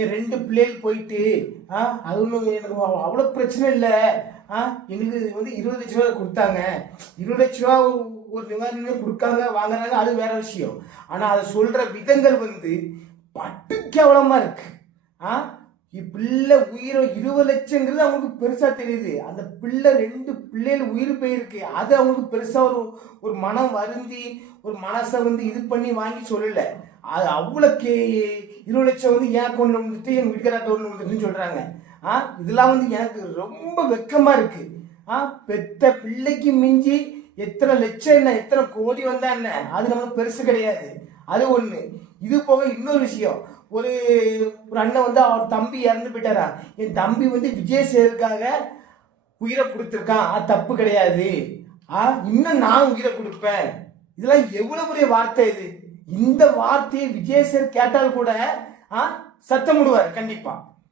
ரெண்டு பிள்ளைகள் போயிட்டு ஆ அது ஒன்றும் எனக்கு அவ்வளோ பிரச்சனை இல்லை. ஆ எங்களுக்கு வந்து இருபது லட்ச ரூபா கொடுத்தாங்க. இருபது லட்ச ரூபா ஒரு நிவாரணம் கொடுக்காங்க வாங்குறாங்க அது வேற விஷயம். ஆனால் அதை சொல்கிற விதங்கள் வந்து பட்டு கேவலமாக இருக்கு. ஆ பிள்ளை உயிரை இருபது லட்சங்கிறது அவங்களுக்கு பெருசா தெரியுது. அந்த பிள்ளை ரெண்டு பிள்ளைகள் உயிர் போயிருக்கு. அது அவங்களுக்கு பெருசா ஒரு ஒரு மனம் வருந்தி ஒரு மனசை வந்து இது பண்ணி வாங்கி சொல்லல. அது அவ்வளோ கே இருபது லட்சம் வந்து ஏன் கொண்டு வந்துட்டு என் வீட்டுக்காரட்ட கொண்டு வந்துட்டுன்னு சொல்றாங்க. ஆ? இதெல்லாம் வந்து எனக்கு ரொம்ப வெக்கமா இருக்கு. ஆ? பெத்த பிள்ளைக்கு மிஞ்சி எத்தனை லட்சம் என்ன எத்தனை கோடி வந்தா என்ன? அது நமக்கு பெருசு கிடையாது. அது ஒண்ணு. இது போக இன்னொரு விஷயம். ஒரு ஒரு அண்ணன் வந்து அவர் தம்பி இறந்து போயிட்டாரா? என் தம்பி வந்து விஜய் சேருக்காக உயிரை கொடுத்துருக்கான். அது தப்பு கிடையாது. ஆ இன்னும் நான் உயிரை கொடுப்பேன். இதெல்லாம் எவ்வளோ பெரிய வார்த்தை இது. இந்த வார்த்தையை விஜய் சார் கேட்டால் கூட ஆ சத்தம் விடுவார் கண்டிப்பாக